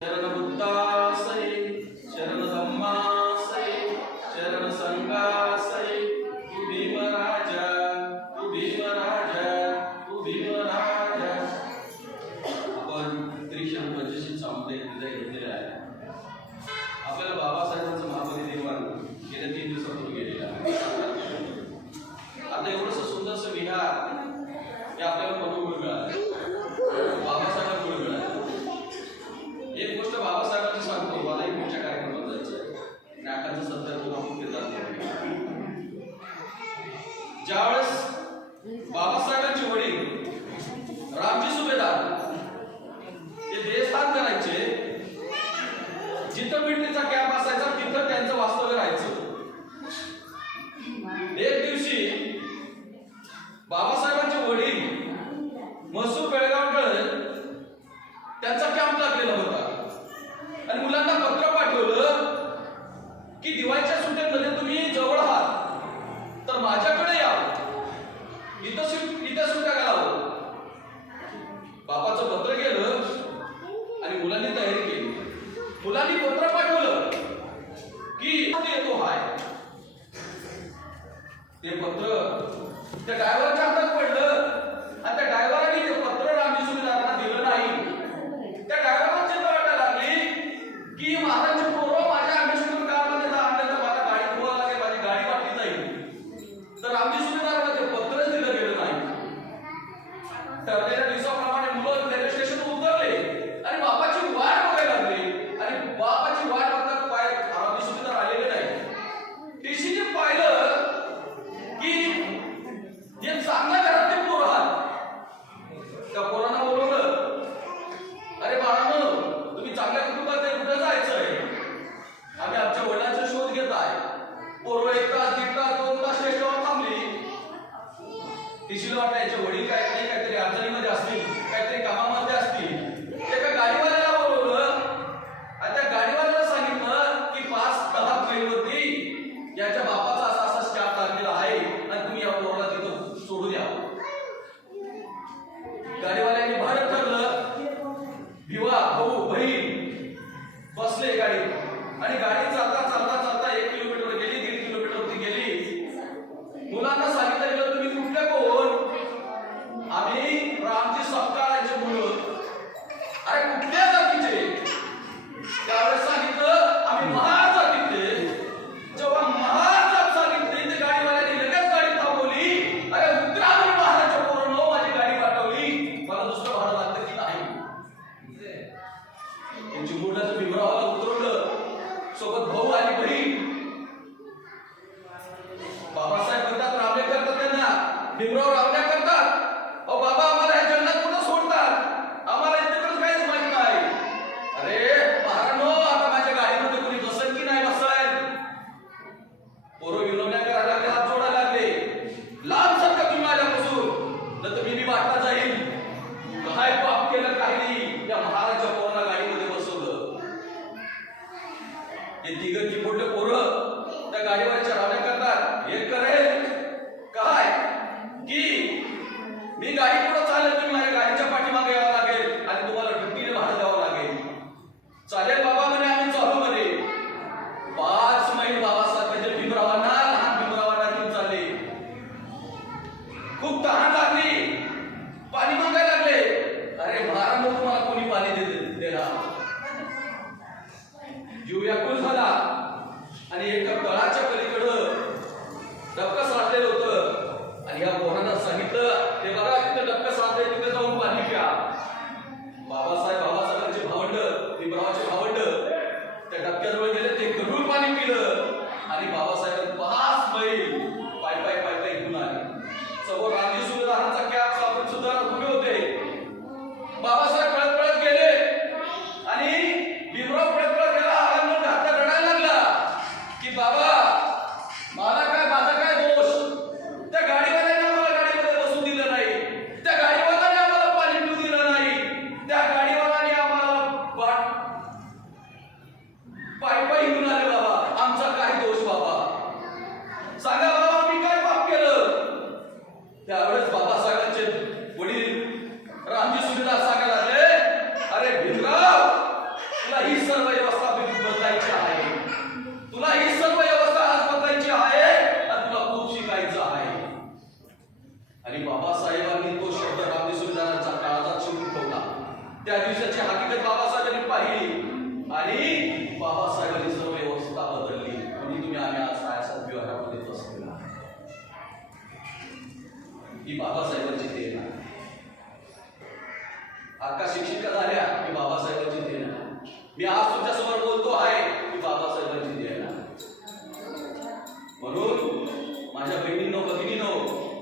शरण बुद्धासै शरण धम्मासै शरण तू भीमराजा तू भीमराजा तू भीमराजा आपण त्रिशण पंचशील हृदय घेतलेलं आहे. आपल्याला बाबा जिथं कॅम्प असायचा तिथं त्यांचं वास्तव्य राहायचं. एक दिवशी बाबासाहेबांचे वडील महसूल बेळगावकडे त्यांचा कॅम्प लागलेला होता. आणि मुलांना पत्र पाठवलं की दिवाळीच्या सुट्ट्यांमध्ये तुम्ही जवळ आहात तर माझ्याकडे या. इथं इथं सुट्ट्या की येतो हाय. ते पत्र त्या ड्रायव्हरच्या हातात पडलं. आणि त्या ड्रायव्हरांनी ते पत्र रामजी सुभेदारांना दिलं नाही. त्या ड्रायव्हरला चिंता वाटायला लागली की महाराजचे पोरं माझ्या अमेरिकेतून कारमध्ये जर आणलं तर मला गाडी धुवा लागेल माझी गाडी वाटली जाईल. तर रामजी सुभेदारांना ते पत्रच दिलं गेलं नाही. ठरलेल्या दिवसाप्रमाणे मुलांना सांगितलं तुम्ही कुठले कोण? आम्ही रामजी सपकाळाचे मुलं अरे कुठल्या जातीचे? त्यावेळेस सांगितलं आम्ही महा जातीतले जेव्हा महा जात सांगितली ते गाडीवाल्याने लगेच गाडी थांबवली. अरे उतरा म्हणून महाराजच्या पोरांनो माझी गाडी पाठवली. मला दुसरं भाडं लागतं की नाही? त्यांची मुलाचं भीमरावाला उतरवलं. सोबत भाऊ आणि बहीण बाबासाहेब म्हणतात रामले करतात त्यांना भीमराव रामल्या करतात अहो बाबा आम्हाला या जंगलात कुठं सोडतात आम्हाला इतकंच काहीच माहीत नाही अरे महारानो आता माझ्या गाडीमध्ये कोणी बसेल की नाही बसेल पोरं विनवण्या करायला लागले हात जोडायला लागले लांब सरका तुम्ही माझ्यापासून तर मी बी वाटला जाईल काय पाप केलं काही नाही त्या महाराजच्या पोराला गाडीमध्ये बसवलं हे तिघं ती मोठे पोरं त्या गाडीवरच्या रावण्या करतात हे करेल काय की मी गाडी पुढे चालेल तुम्ही माझ्या गाडीच्या पाठीमागे यावं लागेल आणि तुम्हाला ड्युटीने भाडं द्यावं लागेल चालेल बाबा म्हणे आम्ही चालू म्हणे पाच मैल बाबासाहेब म्हणजे भीमरावांना लहान भीमरावांना घेऊन चालले खूप तहान लागली पाणी मागायला लागले अरे महाराज तुम्हाला कोणी पाणी दे देला जीव व्याकुळ झाला आणि एका तळाच्या पलीकडं डबकं साधलेलं होतं आणि या पोरांना सांगितलं ते बघा तिथं डबकं साधले तिथे जाऊन पाणी प्या बाबासाहेब बाबासाहेबांचे भावंड भीमरावाचे भावंड त्या डबक्याजवळ गेले ते केलं आणि बाबासाहेब पाच मैल पाय पाय पाय पाय घेऊन आले. समोर हकीकत बाबासाहेबांनी पाहिली. आणि बाबासाहेबांनी सर्व व्यवस्था बदलली. म्हणजे तुम्ही आम्ही आज सायासात विभागामध्ये बसलेला ही बाबासाहेबांची देण आहे. अक्का शिक्षिका झाल्या की बाबासाहेबांची देण आहे. मी आज तुमच्यासमोर बोलतो आहे मी बाबासाहेबांची देण आहे. म्हणून माझ्या बहिणींनो भगिनीनो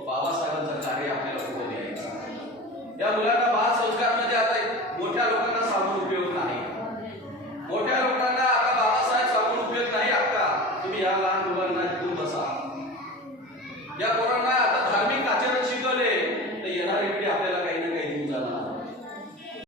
बाबासाहेबांचं कार्य आपल्याला पुढे द्यायचं या मुलांना बाळ संस्कारमध्ये आता मोठ्या लोकांना सांगून उपयोग नाही. मोठ्या लोकांना आता बाबासाहेब सांगून उपयोग नाही आता तुम्ही या लहान मुलांना तिथून बसा. या